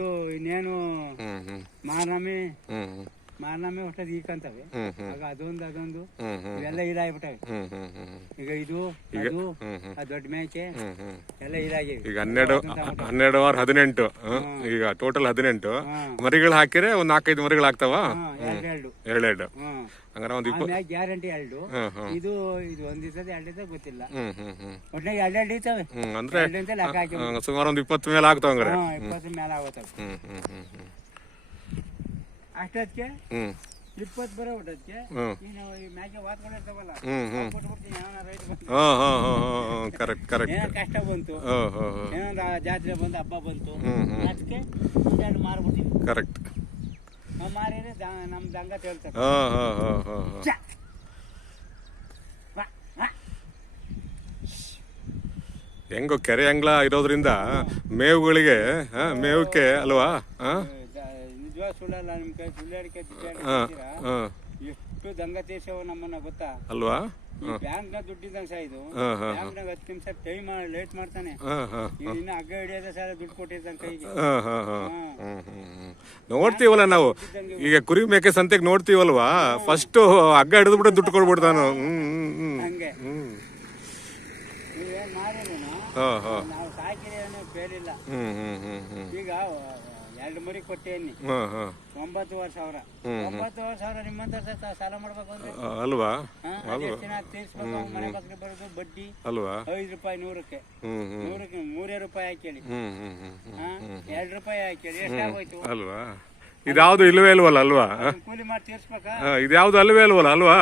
ಇನ್ನೇನು ಮಾರ್ನಮಿ ಹೊಟ್ಟದ ಈಕಂತವೆ ಆಗ ಅದೊಂದು ಇವೆಲ್ಲ ಇದಾಗ್ಬಿಟ್ಟವೆ. ಈಗ ಇದು ಅದು ದೊಡ್ಡ ಮೇಕೆ ಎಲ್ಲ ಇದಾಗಿವೆ. ಈಗ 12 ವಾರ 18 ಈಗ ಟೋಟಲ್ 18 ಮರಿಗಳು ಹಾಕಿದ್ರೆ ಒಂದ್ 4-5 ಮರಿಗಳು ಆಗ್ತಾವ. ಎರಡು ಹಂಗಾರ ಒಂದು ಗ್ಯಾರಂಟಿ 2. ಇದು ಒಂದ್ ದಿವಸದ 2 ದಿವಸ ಗೊತ್ತಿಲ್ಲ, ಒಟ್ಟಿನಾಗ 2 ಇರ್ತವೆ. ಅಂದ್ರೆ ಸುಮಾರು ಒಂದು 20 ಮೇಲೆ ಆಗ್ತಾವ. 20 ಮೇಲೆ ಆಗತ್ತವೆ. ಅಷ್ಟೊತ್ತಿಗೆ 20 ಬರೋ ಹೊಟ್ಟಕ್ಕೆ ನೀನು ಈ ಮೇಕೆ ವಾತ್ಕೊಂಡಿರ್ತಾವಲ್ಲ ಏನೋ ಕಷ್ಟ ಬಂತು, ಏನೋ ಜಾತ್ರೆ ಬಂತು, ಹಬ್ಬ ಬಂತು, ಅದಕ್ಕೆ ಒಂದೆರಡು ಮಾರ್ಬಿಡ್ತೀವಿ. ಕರೆಕ್ಟ್ ಮಾರಿದ್ರೆ ನಮ್ದು ಹಂಗ ತೇಳ್ತಾರೆ. ಹೆಂಗೋ ಕೆರೆ ಅಂಗ್ಲ ಇರೋದ್ರಿಂದ ಮೇವುಗಳಿಗೆ ಮೇವಕ್ಕೆ ಅಲ್ವಾ? ನಿಜವಾಗ ಸುಳ್ಳಲ್ಲ, ನಿಮ್ ಕೈ ಸುಳ್ಳಾಡಿಕೆ ಎಷ್ಟು ದಂಗ ತೀರ್ಸವ ನಮ್ಮನ್ನ ಗೊತ್ತಾ ಅಲ್ವಾ? ಬ್ಯಾಂಕ್ ನ ದುಡ್ಡಿದ್ದಂಗ ಇದು ಬ್ಯಾಂಕ್ ನಾಗ 10 ನಿಮಿಷ ಟೈಮ್ ಲೇಟ್ ಮಾಡ್ತಾನೆ. ಇನ್ನ ಹಗ್ಗ ಹಿಡಿಯೋದ ಸಾಲ ದುಡ್ಡು ಕೊಟ್ಟಿದ್ದಂಗ ಕೈಗೆ. ನೋಡ್ತೀವಲ್ಲ ನಾವು ಈಗ ಕುರಿ ಮೇಕೆ ಸಂತೆಗೆ ನೋಡ್ತೀವಲ್ವಾ, ಫಸ್ಟ್ ಹಗ್ಗ ಹಿಡಿದು ಬಿಟ್ಟು ದುಡ್ಡು ಕೊಡ್ಬಿಡ್ತಾನು. ಹಂಗೆ ನೀವೇನ್ ಮಾಡಿದ್ರು ನಾವು ಸಾಕಿದ್ರೆ ಬೇರಿಲ್ಲ. ಈಗ 2 ಮರಿ ಕೊಟ್ಟೇನಿ, 9,000. 9,000 ನಿಮ್ಮಂತ ಸಾಲ ಮಾಡ್ಬೇಕು ಅಂದ್ರೆ ಅಲ್ವಾ? ತೀರ್ಸ್ಬೇಕು. ಮನೆ ಬಕ್ರಿ ಬರೋದು ಬಡ್ಡಿ ಅಲ್ವಾ? 5 ರೂಪಾಯಿ 100ಕ್ಕೆ 3 ರೂಪಾಯಿ ಹಾಕೇಳಿ, 2 ರೂಪಾಯಿ ಹಾಕೇಳಿ, ಎಷ್ಟಾಗೋಯ್ತು ಅಲ್ವಾ? ಇದ್ಯಾವ್ದು ಇಲ್ವೇ ಇಲ್ವಲ್ಲ ಅಲ್ವಾ? ಕೂಲಿ ಮಾಡಿ ತೀರ್ಸ್ಬೇಕಾ? ಇದ್ಯಾವ್ದು ಅಲ್ವೇ ಇಲ್ವಲ್ಲ ಅಲ್ವಾ?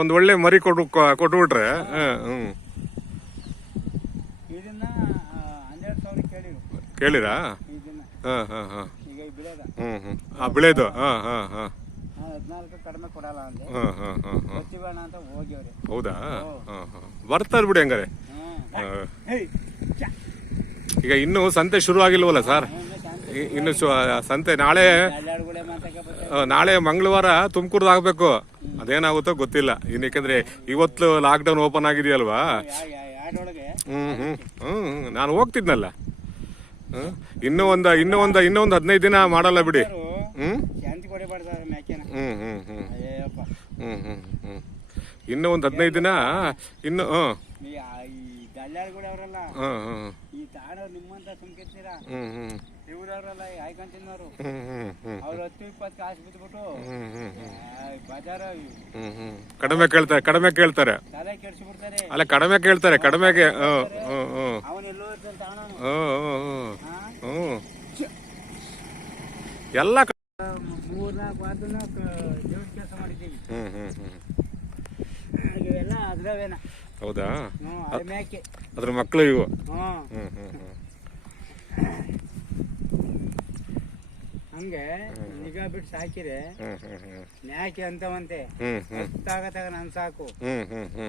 ಒಂದ್ ಒಳ್ಳೆ ಮರಿ ಕೊಟ್ಬಿಟ್ರೆ ಇದನ್ನ 12,000 ಕೇಳಿರಾ? ಈಗ ಬಿಳದ ಬಿಳೇದು 14 ಕಡಿಮೆ ಕೊಡಲ್ಲ ಅಂದ್ರೆ ಬರ್ತೀವಣ್ಣ ಅಂತ ಹೋಗ್ಯವ್ರೆ. ಹೌದಾ? ಬರ್ತಾರ ಬಿಡಿ ಹಂಗಾರೆ. ಈಗ ಇನ್ನು ಸಂತೆ ಶುರು ಆಗಿಲ್ವಲ್ಲ ಸರ್? ಇನ್ನು ಸಂತೆ ನಾಳೆ ಮಂಗಳವಾರ ತುಮಕೂರ್ದು ಆಗ್ಬೇಕು. ಅದೇನಾಗುತ್ತೋ ಗೊತ್ತಿಲ್ಲ. ಯಾಕಂದ್ರೆ ಇವತ್ತು ಲಾಕ್ಡೌನ್ ಓಪನ್ ಆಗಿದೆಯಲ್ವಾ? ನಾನು ಹೋಗ್ತಿದ್ನಲ್ಲ. ಇನ್ನೂ ಒಂದು 15 ದಿನ ಮಾಡಲ್ಲ ಬಿಡಿ. ಇನ್ನೂ ಒಂದು 15 ದಿನ ಇನ್ನು ಈ ತಾಣವ್ರು ನಿಮ್ಮಂತ ಸುಮ್ಕಿರ್ತೀರಾ, ಇವ್ರವ್ರಲ್ಲ ಆಯ್ಕೊಂಡ್ ತಿನ್ನೋರು. ಅವ್ರು 10-20 ಕಾಸು ಬಿದ್ಬಿಟ್ಟು ಬಜಾರ ಕಡಿಮೆ ಕೇಳ್ತಾರೆ, ತಲೆ ಕೆಡ್ಸಿಬಿಡ್ತಾರೆ. ಅಲ್ಲ ಕಡಿಮೆ ಕೇಳ್ತಾರೆ, ಕಡಿಮೆಗೆ ಅವನೆಲ್ಲೋ ಇರ್ತಾನೆ ಎಲ್ಲ 3-4 ವಾರದನ್ನ ದೇವ್ರ ಕೆಲಸ ಮಾಡಿದ್ದೀವಿ. ಇವೆಲ್ಲ ಅದ್ರವೇನ. ಹೌದಾ? ಮೇಕೆ ಅದ್ರ ಮಕ್ಕಳು ಇವು. ಹಂಗೆ ನಿಗಾ ಬಿಟ್ಟು ಸಾಕಿರೆ ಮ್ಯಾಕೆ ಅಂತವಂತೆ. 10 ಆಗತ್ತಾಗ ನನ್ ಸಾಕು,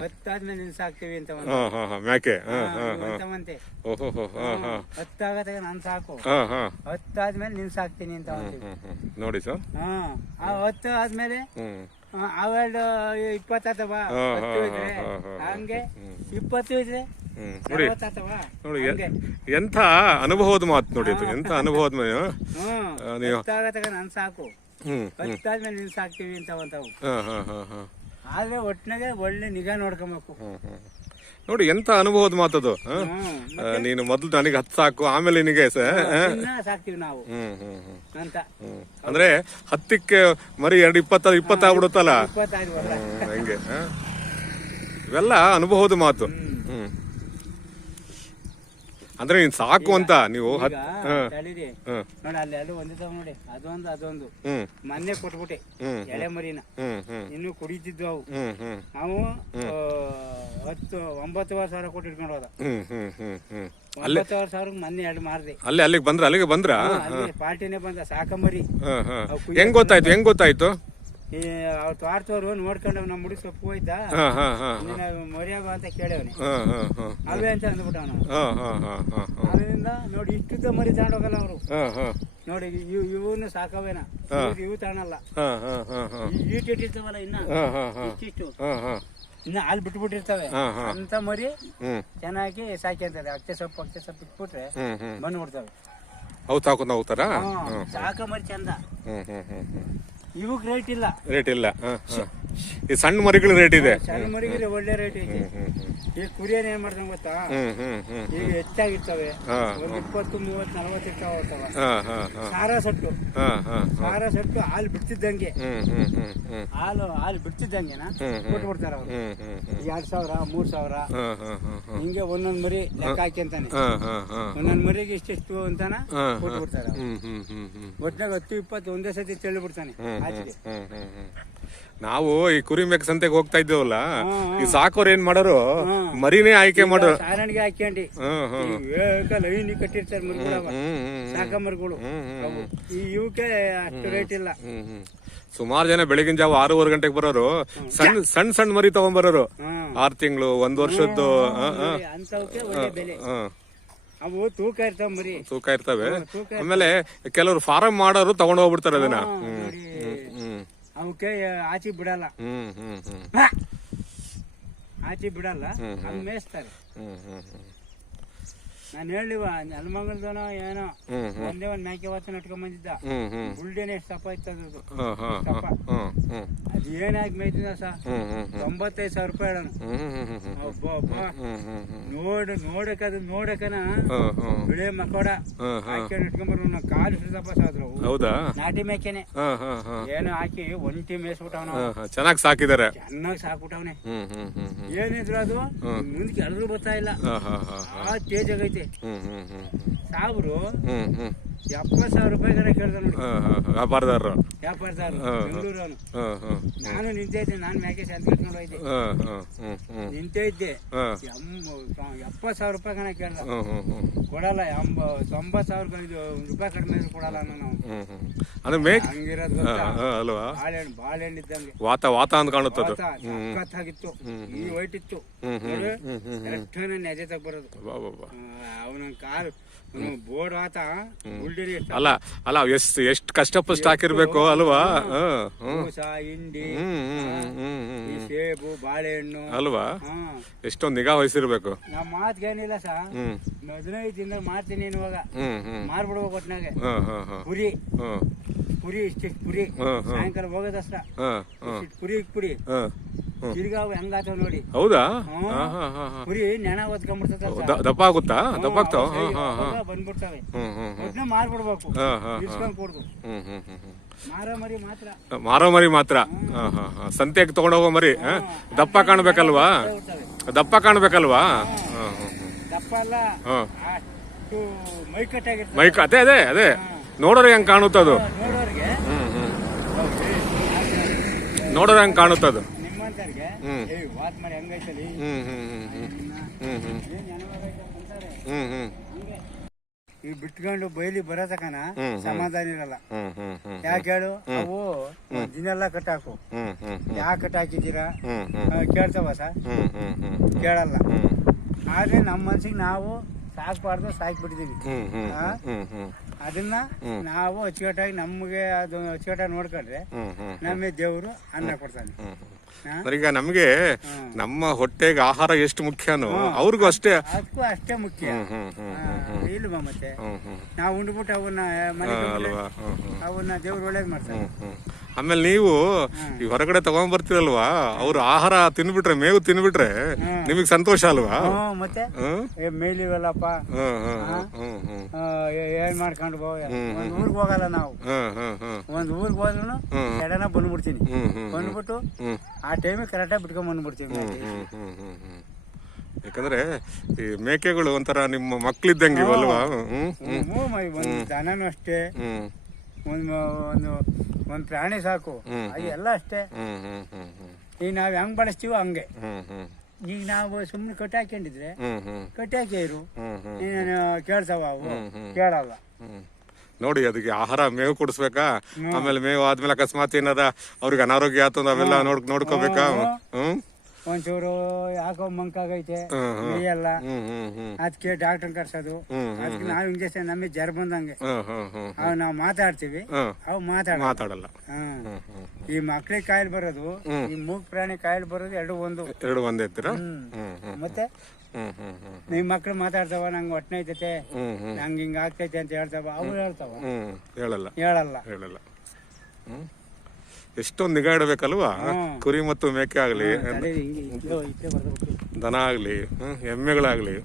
10 ಆದ್ಮೇಲೆ ನಿನ್ ಸಾಕ್ತಿವಿ ಅಂತವಂತೆ. 10 ಆಗತ್ತಾಗ ನನ್ ಸಾಕು, 10 ಆದ್ಮೇಲೆ ನಿನ್ ಸಾಕ್ತೀನಿ ಅಂತವಂತೆ. ನೋಡಿ ಸರ್. 10 ಆದ್ಮೇಲೆ ಅವೆರಡು 20 ಆತವ, 10 ಇದ್ರೆ ಹಂಗೆ 20 ಇದ್ರೆ ನೋಡಿ ನೋಡಿ ಎಂಥ ಅನುಭವದ ಮಾತು ನೋಡಿ. ಎಂಥ ಅನುಭವದ ನನ್ ಸಾಕು, 10 ಆದ್ಮೇಲೆ ನಿನ್ ಸಾಕ್ತಿವಿ ಅಂತವಂತವು. ಆದ್ರೆ ಒಟ್ಟಿನಾಗೆ ಒಳ್ಳೆ ನಿಗಾ ನೋಡ್ಕೊಬೇಕು. ನೋಡಿ ಎಂತ ಅನುಭವದ ಮಾತದು. ನೀನು ಮೊದ್ಲು ನನಗೆ 10 ಸಾಕು, ಆಮೇಲೆ ನಿನಗೆ ಸಾಕ್ತಿವಿ ನಾವು ಅಂತ. ಅಂದ್ರೆ 10ಕ್ಕೆ ಮರಿ 20 ಆಗ್ಬಿಡುತ್ತಲ್ಲ ಹಂಗೆ. ಇವೆಲ್ಲ ಅನುಭವದ ಮಾತು. ಅಂದ್ರೆ ನೀನ್ ಸಾಕು ಅಂತ ನೀವು ನೋಡಿ ಅಲ್ಲಿ ಅಲ್ಲಿ ಒಂದಿದ್ದಾವ ನೋಡಿ, ಅದೊಂದು ಮೊನ್ನೆ ಕೊಟ್ಬಿಟ್ಟೆ ಎಳೆ ಮರಿನ. ಇನ್ನು ಕುಡಿತಿದ್ವು ಅವು. ನಾವು 9,000 ಕೊಟ್ಟು ಇಟ್ಕೊಂಡು ಹೋದ. 9,000 ಮೊನ್ನೆ 2 ಮಾರ್ದೆ. ಅಲ್ಲಿಗೆ ಬಂದ್ರ ಪಾರ್ಟಿನೇ ಬಂದ ಸಾಕಂಬರಿ. ಹೆಂಗ್ ಗೊತ್ತಾಯ್ತು? ಅವ್ರ ತೋರ್ತವ್ರು ನೋಡ್ಕೊಂಡು ನಮ್ಮ ಮುಡಿ ಸೊಪ್ಪು ಹೋಯ್ದ, ಮರಿಯಾಗ ಅಂತ ಕೇಳವನಿ. ಅವೇ ಅಂತ ಅಂದ್ಬಿಟ್ಟ ಅದರಿಂದ ನೋಡಿ ಇಷ್ಟುದ್ದ ಮರಿ ತಗೊಂಡೋಗಲ್ಲ ಅವರು. ನೋಡಿ ಇವನು ಸಾಕವೇನ, ಇವು ತಗೊಳಲ್ಲ. ಈಟಿರ್ತಾವಲ್ಲ ಇನ್ನ ಇಷ್ಟಿಷ್ಟು, ಇನ್ನ ಹಾಲು ಬಿಟ್ಬಿಟ್ಟಿರ್ತವೆ ಅಂತ ಮರಿ ಚೆನ್ನಾಗಿ ಸಾಕಂತಾರೆ. ಅಕ್ಕೆ ಸೊಪ್ಪು ಇಟ್ಬಿಟ್ರೆ ಬಂದ್ಬಿಡ್ತವೆ. ಅವು ಸಾಕೊಂಡ್ ಹೋಗ್ತಾರಾ? ಸಾಕ ಮರಿ ಚಂದ. ಇವಕ್ ರೇಟ್ ಇಲ್ಲ. ರೇಟ್ ಇಲ್ಲ. ಈ ಸಣ್ಣ ಮರಿಗಳ ರೇಟ್ ಇದೆ. ಸಣ್ಣ ಮರಿಗೆ ಒಳ್ಳೆ ರೇಟ್ ಐತಿ. ಈ ಕುರಿಯನ್ ಏನ್ ಮಾಡ್ತಾನೆ ಗೊತ್ತಾ, ಈಗ ಹೆಚ್ಚಾಗಿರ್ತವೆ, ಒಂದು 20, 30, 40 ಇರ್ತಾವ. ಸಾರ ಸಟ್ಟು ಹಾಲು ಬಿಡ್ತಿದ್ದಂಗೆ, ಹಾಲು ಬಿಡ್ತಿದ್ದಂಗೆನ ಕೊಟ್ಬಿಡ್ತಾರ ಅವ್ರು. 2,000, 3,000 ಹಿಂಗೆ ಒಂದೊಂದ್ ಮರಿ ಲೆಕ್ಕ ಹಾಕಿ ಅಂತಾನೆ. ಒಂದೊಂದ್ ಮರಿಗೆ ಇಷ್ಟಿಷ್ಟು ಅಂತಾನ ಕೊಟ್ಬಿಡ್ತಾರ. ಒಟ್ನಾಗ 10, 20 ಒಂದೇ ಸತಿ ತೆಳ್ಳಿಬಿಡ್ತಾನೆ ಆಚೆಗೆ. ನಾವು ಈ ಕುರಿ ಮೇಕ್ ಸಂತೆಗೆ ಹೋಗ್ತಾ ಇದ್ದೇವಲ್ಲ, ಈ ಸಾಕೋರ್ ಏನ್ ಮಾಡೋರು, ಮರಿನೇ ಆಯ್ಕೆ ಮಾಡೋರು. ಸಾರಣಿಗೆ ಹಾಕ್ಯಂಡಿ ಲೈನ್ ಕಟ್ಟಿರ್ತಾರೆ ಮರಿಗಳು, ಸಾಕ ಮರಿಗಳು. ಇವಕ್ಕೆ ಅಷ್ಟು ರೇಟ್ ಇಲ್ಲ. ಸುಮಾರು ಜನ ಬೆಳಗಿನ ಜಾವ 6-6 ಗಂಟೆಗೆ ಬರೋರು, ಸಣ್ಣ ಮರಿ ತಗೊಂಡ್ಬರೋರು. 6 ತಿಂಗಳು 1 ವರ್ಷದ್ದು ಅಂತವಕ್ಕೆ ಒಳ್ಳೆ ಬೆಲೆ. ಅವು ತೂಕ ಇರ್ತಾವ ಮರಿ, ತೂಕ ಇರ್ತವೆ. ಆಮೇಲೆ ಕೆಲವರು ಫಾರಂ ಮಾಡೋರು ತಗೊಂಡ್ ಹೋಗ್ಬಿಡ್ತಾರೆ ಅದನ್ನ. ಅವಕ್ಕೆ ಆಚೆ ಬಿಡಲ್ಲ, ಆಚೆ ಬಿಡಲ್ಲ, ಅದು ಮೇಯಿಸ್ತಾರೆ. ನಾನು ಹೇಳಿವ ನೆಲಮಂಗಲದವನ ಏನೋ ಒಂದೇ ಒಂದ್ ಮೇಕೆ ಹೊತ್ತು ನಟ್ಕೊಂಡ್ ಬಂದಿದ್ದ. ಬುಲ್ಡೇನೆ ಎಷ್ಟು ದಪ್ಪ ಇತ್ತು ಅದ್ರದ್ದು ದಪ್ಪ. ಅದು ಏನಾಗಿ ಮೇಯ್ತಿದ ಸ 95,000 ರೂಪಾಯಿ ಹೇಳೋಣ. ನೋಡಕನ ಬಿಳೆ ಮಕೋಡ ಹಾಕಿ ಇಟ್ಕೊಂಡ್ಬರ್ ಕಾಲು ಇಷ್ಟು ದಪ್ಪ ಸಾದ್ರು. ನಾಟಿ ಮೇಕೆನೆ ಏನು ಹಾಕಿ ಒಂಟಿ ಮೇಯಿಸ್ಬಿಟ್ಟವನ. ಚೆನ್ನಾಗಿ ಸಾಕಿದಾರೆ, ಚೆನ್ನಾಗಿ ಸಾಕ್ಬಿಟ್ಟವನೆ. ಏನಿದ್ರು ಅದು ಮುಂದಕ್ಕೆ ಎಳೆದ್ರು ಬರ್ತಾ ಇಲ್ಲ, ಆ ತೇಜ್ ಆಗೈತೆ. ಸಾಬ್ರು 70,000 ರೂಪಾಯಿ ಕೇಳ್ದ ನೋಡಿ ವ್ಯಾಪಾರದಾರರು. ಬೆಂಗಳೂರು ಅವನು. ನಾನು ನಿಂತೇ ಇದ್ದೆ, ನಾನು ಮೇಕೆ ಸಂತ ಕಟ್ಕೊಂಡು ಹೋಯ್ದೆ, ನಿಂತೇ ಇದ್ದೆ. 70,000 ರೂಪಾಯಿ ಕಣ ಕೇಳ್ದ. ಕೊಡಲ್ಲ. 90,000 ರೂಪಾಯಿ ಕಡಿಮೆ ಕೊಡಲ್ಲ ನಾವು. ಹಂಗಿರೋದು ಬಾಳೆಹಣ್ಣು ಇದ್ದಂಗೆ ವಾತ ಅಂತ ಕಾಣುತ್ತದೆ. ಸಖತ್ತಾಗಿತ್ತು. ಈ ವೈಟ್ ಇತ್ತು, ಎಷ್ಟು ನೆಜೆ ತಗ ಬರೋದು. ಅವನ ಕಾಲು ಬೋರ್ಡ್ ಆತ ಅಲ್ಲ ಎಷ್ಟು ಕಷ್ಟಪಟ್ಟು ಹಾಕಿರ್ಬೇಕು ಅಲ್ವಾ. ಹಿಂಡಿ, ಸೇಬು, ಬಾಳೆಹಣ್ಣು ಅಲ್ವಾ, ಎಷ್ಟೊಂದು ನಿಗಾ ವಹಿಸಿರ್ಬೇಕು. ನಾ ಮಾತ್ಗೇನಿಲ್ಲ ಸ 15 ದಿನ ಮಾಡ್ತೀನಿ ಇವಾಗ ಮಾರ್ಬಿಡ್ಬೇಕು. ಒಟ್ನಾಗೆ ಪುರಿ ಇಷ್ಟಿಷ್ಟು ಪುರಿ ಸಾಯಂಕಾಲ ಹೋಗೋದಷ್ಟ ಪುರಿ ತಿರ್ಗಾ ಹೆಂಗಾತವ ನೋಡಿ. ಹೌದಾ? ಪುರಿ ನೆನ ಓದ್ಕೊಂಡ್ಬಿಡ್ತದ, ದಪ್ಪ ಆಗುತ್ತಾ? ದಪ್ಪ ಆಗ್ತಾವ, ಬಂದ್ಬಿಡ್ತಾವೆ. ಒಟ್ನ ಮಾರ್ಬಿಡ್ಬೇಕು, ಇಸ್ಕೊಂಡ್ ಕೊಡ್ದು. ಮಾರೋ ಮರಿ ಮಾತ್ರ ಸಂತೆಗೆ ತಗೊಂಡೋಗೋ ಮರಿ ದಪ್ಪ ಕಾಣ್ಬೇಕಲ್ವಾ? ದಪ್ಪ ಕಾಣ್ಬೇಕಲ್ವಾ? ದಪ್ಪ ಅಲ್ಲ, ಮೈಕ್ ಅದೇ ನೋಡೋರಿಗೆ ಹೆಂಗ್ ಕಾಣುತ್ತದು, ನೋಡೋರ್ ಹೆಂಗ್ ಕಾಣುತ್ತದು. ಈ ಬಿಟ್ಕೊಂಡು ಬೈಲಿ ಬರತಕನ ಸಮಾಧಾನ ಇರಲ್ಲ. ಯಾಕೆ ಹೇಳು, ಅವು ದಿನೆಲ್ಲ ಕಟ್ಟಾಕು. ಯಾಕೆ ಕಟ್ಟಾಕಿದ್ದೀರಾ ಕೇಳ್ತಾವ ಸ? ಕೇಳಲ್ಲ. ಆದ್ರೆ ನಮ್ಮ ಮನ್ಸಿಗೆ ನಾವು ಸಾಕ್ಬಾರ್ದು, ಸಾಕ್ಬಿಟ್ಟಿದೀವಿ. ಅದನ್ನ ನಾವು ಅಚ್ಚುಕಟ್ಟಾಗಿ ನಮ್ಗೆ ಅದು ಅಚ್ಚುಕಟ್ಟಾಗಿ ನೋಡ್ಕೊಂಡ್ರೆ ನಮಗೆ ದೇವ್ರು ಅನ್ನ ಕೊಡ್ತಾನೆ. ಈಗ ನಮ್ಗೆ ನಮ್ಮ ಹೊಟ್ಟೆಗೆ ಆಹಾರ ಎಷ್ಟು ಮುಖ್ಯನೋ ಅವ್ರಿಗೂ ಅಷ್ಟೇ, ಅದಕ್ಕೂ ಅಷ್ಟೇ ಮುಖ್ಯ. ಇಲ್ವಾ ಮತ್ತೆ ನಾವು ಉಂಡ್ಬಿಟ್ಟು ಅವನ್ನ ದೇವ್ರು ಒಳ್ಳೇದ್ ಮಾಡ್ತಾರೆ. ಆಮೇಲೆ ನೀವು ಈ ಹೊರಗಡೆ ತಗೊಂಡ್ ಬರ್ತೀರಲ್ವಾ, ಅವ್ರು ಆಹಾರ ತಿನ್ಬಿಟ್ರೆ, ಮೇವು ತಿನ್ಬಿಟ್ರೆ ನಿಮಗ್ ಸಂತೋಷ ಅಲ್ವಾ? ಮತ್ತೆ ಮೇಲಿವಲ್ಲಪ್ಪ ಏನ್ ಮಾಡ್ಕೊಂಡು ಒಂದ್ ಊರ್ಗ್ ಹೋಗಲ್ಲ ನಾವು. ಒಂದ್ ಊರ್ಗ್ ಹೋದ್ರು ಎಡನ ಬಂದ್ಬಿಡ್ತೀನಿ. ಬಂದ್ಬಿಟ್ಟು ಆ ಟೈಮಿಗೆ ಕರೆಕ್ಟಾಗಿ ಬಿಟ್ಕೊಂಡ್ ಬಂದ್ಬಿಡ್ತೀನಿ. ಯಾಕಂದ್ರೆ ಈ ಮೇಕೆಗಳು ಒಂಥರ ನಿಮ್ಮ ಮಕ್ಳಿದ್ದಂಗೆ ಇವಲ್ವಾ? ದನನೂ ಅಷ್ಟೇ, ಒಂದ್ ಪ್ರಾಣಿ ಸಾಕು, ಎಲ್ಲ ಅಷ್ಟೇ. ಈಗ ನಾವ್ ಹೆಂಗ್ ಬಳಸ್ತೀವೋ ಹಂಗೆ. ಈಗ ನಾವು ಸುಮ್ನೆ ಕಟ್ಟಿ ಹಾಕೊಂಡಿದ್ರೆ ಕಟ್ಟಿ ಹಾಕಿರು ಕೇಳ್ತಾವ, ಅವು ಕೇಳಲ್ಲ. ನೋಡಿ, ಅದಕ್ಕೆ ಆಹಾರ ಮೇವು ಕೊಡಿಸ್ಬೇಕಾ, ಆಮೇಲೆ ಮೇವು ಆದ್ಮೇಲೆ ಅಕಸ್ಮಾತ್ ಏನಾರ ಅವ್ರಿಗೆ ಅನಾರೋಗ್ಯ ಆತಂದ ಅವೆಲ್ಲ ನೋಡ್ಕೋಬೇಕಾ. ಒಂಚೂರು ಯಾಕೋ ಮಂಕಾಗೈತೆ ಮೇಯಲ್ಲ, ಅದಕ್ಕೆ ಡಾಕ್ಟರ್ ಕರ್ಸೋದು. ಅದಕ್ಕೆ ನಾವ್ ಇಂಜೆಕ್ಷನ್ ನಮಗೆ ಜರ್ ಬಂದಂಗೆ ಅವ್ ನಾವ್ ಮಾತಾಡ್ತೀವಿ, ಅವ್ ಮಾತಾಡಲ್ಲ. ಈ ಮಕ್ಳಿಗೆ ಕಾಯಿಲೆ ಬರೋದು, ಈ ಮೂಗ್ ಪ್ರಾಣಿ ಕಾಯಿಲೆ ಬರೋದು ಎರಡು ಒಂದೇ. ಮತ್ತೆ ನಿಮ್ ಮಕ್ಳು ಮಾತಾಡ್ತಾವ ನಂಗೆ ಹೊಟ್ಟೆ ಐತೈತೆ ನಂಗೆ ಹಿಂಗ ಆಗ್ತೈತೆ ಅಂತ ಹೇಳ್ತಾವ ಅವು ಹೇಳ್ತಾವ ಹೇಳಲ್ಲ ಎಷ್ಟೊಂದು ನಿಗಾ ಇಡಬೇಕಲ್ವಾ ಕುರಿ ಮತ್ತು ಮೇಕೆ ಆಗ್ಲಿ ದನ ಆಗ್ಲಿ ಎಮ್ಮೆಗಳಾಗ್ಲಿ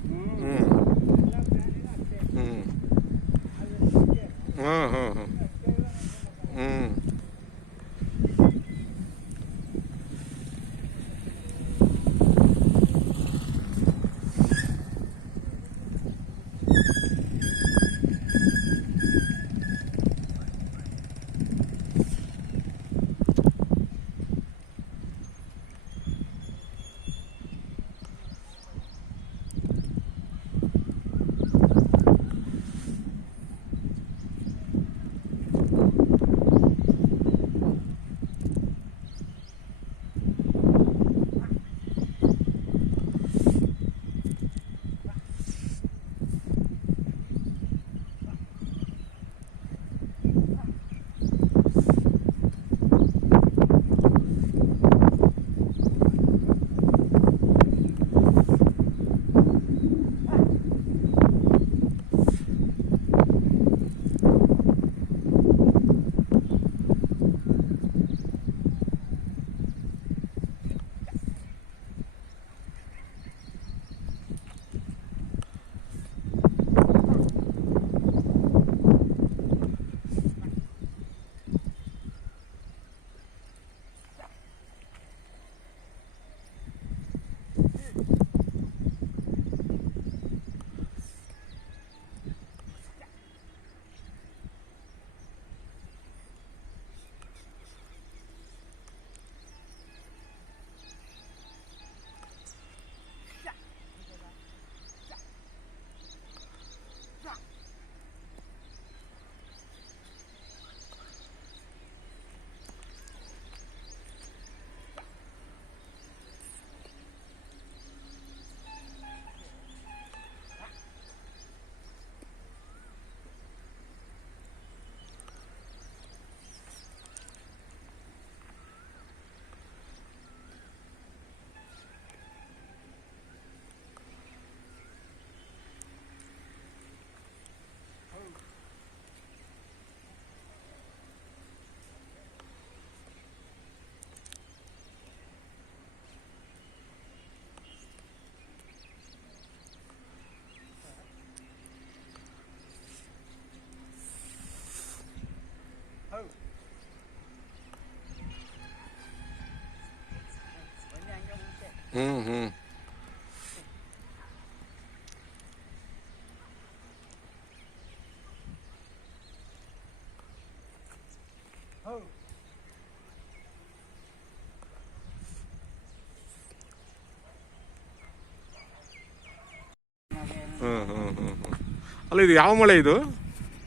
ಅಲ್ಲ ಇದು ಯಾವ ಮಳೆ ಇದು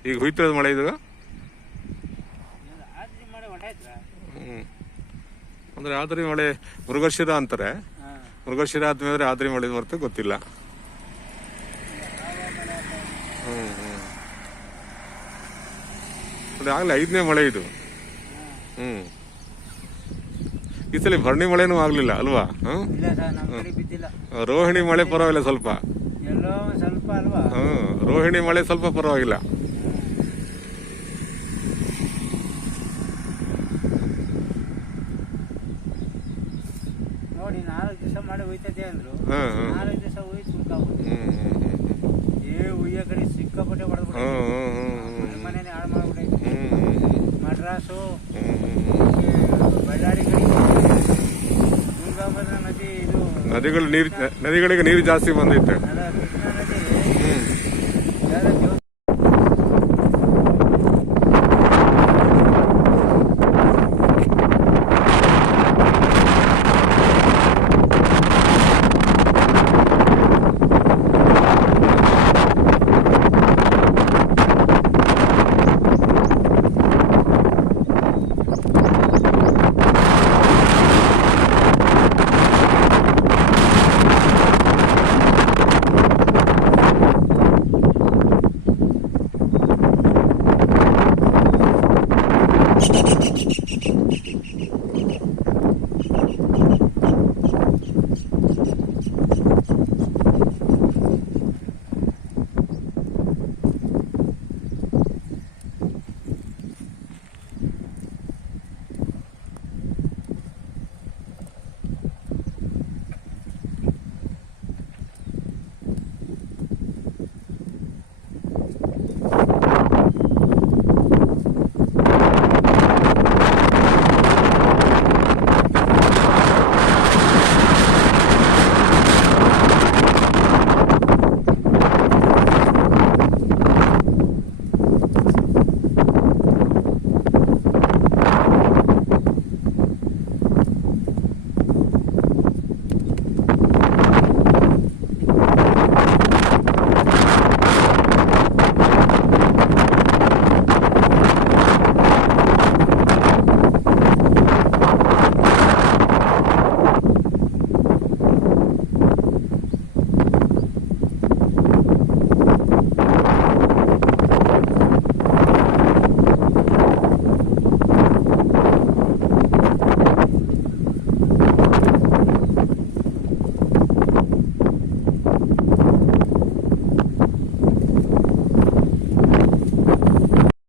ಈಗ ಹುಯ್ತಿರೋದು ಮಳೆ ಇದು ಅಂದ್ರೆ ಆದ್ರಿ ಮಳೆ ಮೃಗಶಿರ ಅಂತಾರೆ ಮೃಗಶಿರ ಆದ್ಮೇಲೆ ಆದ್ರಿ ಮಳೆ ಹೊರತು ಗೊತ್ತಿಲ್ಲ ಆಗ್ಲೇ 5ನೇ ಮಳೆ ಇದು ಈ ಸಲ ಭರಣಿ ಮಳೆನೂ ಆಗ್ಲಿಲ್ಲ ಅಲ್ವಾ ರೋಹಿಣಿ ಮಳೆ ಪರವಾಗಿಲ್ಲ ಸ್ವಲ್ಪ ರೋಹಿಣಿ ಮಳೆ ಸ್ವಲ್ಪ ಪರವಾಗಿಲ್ಲ ನೋಡಿ 4 ದಿವಸ ಮಳೆ ಹೋಯ್ತದೆ ಅಂದ್ರು 4 ದಿವಸ ಹೋಯ್ತು ಉಯ್ಯ ಕಡೆ ಸಿಕ್ಕಾಪಟ್ಟೆ ಹೊಡೆದ್ಬಿಟ್ಟು ಮನೇನೆ ಹಾಳು ಮಾಡ್ಬಿಟ್ಟೈತೆ ಮಡ್ರಾಸು ಬಳ್ಳಾರಿ ಕಡೆ ತುಂಗಭದ್ರಾ ನದಿ ಇದು ನದಿಗಳಿಗೆ ನೀರು ಜಾಸ್ತಿ ಬಂದೈತೆ